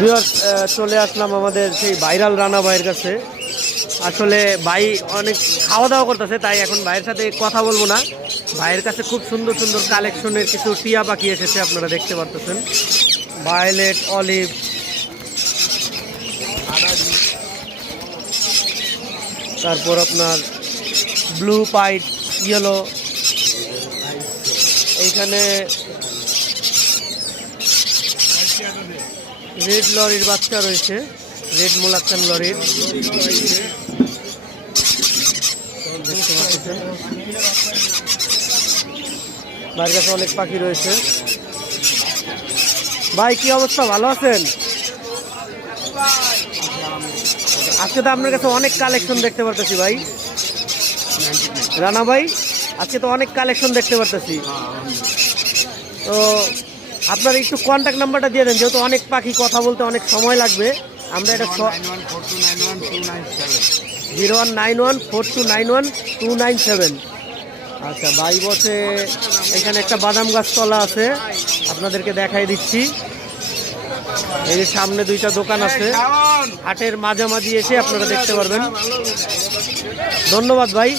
Viewers, চলে আসলাম আমাদের সেই ভাইরাল রানা ভাইয়ের কাছে। আসলে ভাই অনেক খাওয়া দাওয়া করতেছে, তাই এখন ভাইয়ের সাথে কথা বলবো না। ভাইয়ের কাছে খুব সুন্দর সুন্দর কালেকশনের কিছু টিয়া পাখি এসেছে, আপনারা দেখতে পারতেছেন। ভায়োলেট, অলিভ, তারপর আপনার ব্লু পাইট, ইয়েলো, এইখানে রেড লরির বাচ্চা রয়েছে, রেড মোলাক্কান লরির। দেখতে পাচ্ছেন ভাইয়ের কাছে অনেক পাখি রয়েছে। ভাই কি অবস্থা, ভালো আছেন? আজকে তো আপনার কাছে অনেক কালেকশন দেখতে পারতেছি ভাই। রানা ভাই, আজকে তো অনেক কালেকশন দেখতে পারতেছি। তো আপনার একটু কন্ট্যাক্ট নাম্বারটা দিয়ে দেন, যেহেতু অনেক পাখি, কথা বলতে অনেক সময় লাগবে। আমরা এটা 01914291297297। আচ্ছা ভাই বসে এখানে একটা বাদাম গাছ তলা আছে, আপনাদেরকে দেখাই দিচ্ছি। এই যে সামনে দুইটা দোকান আছে, হাটের মাঝামাঝি এসে আপনারা দেখতে পারবেন। ধন্যবাদ ভাই।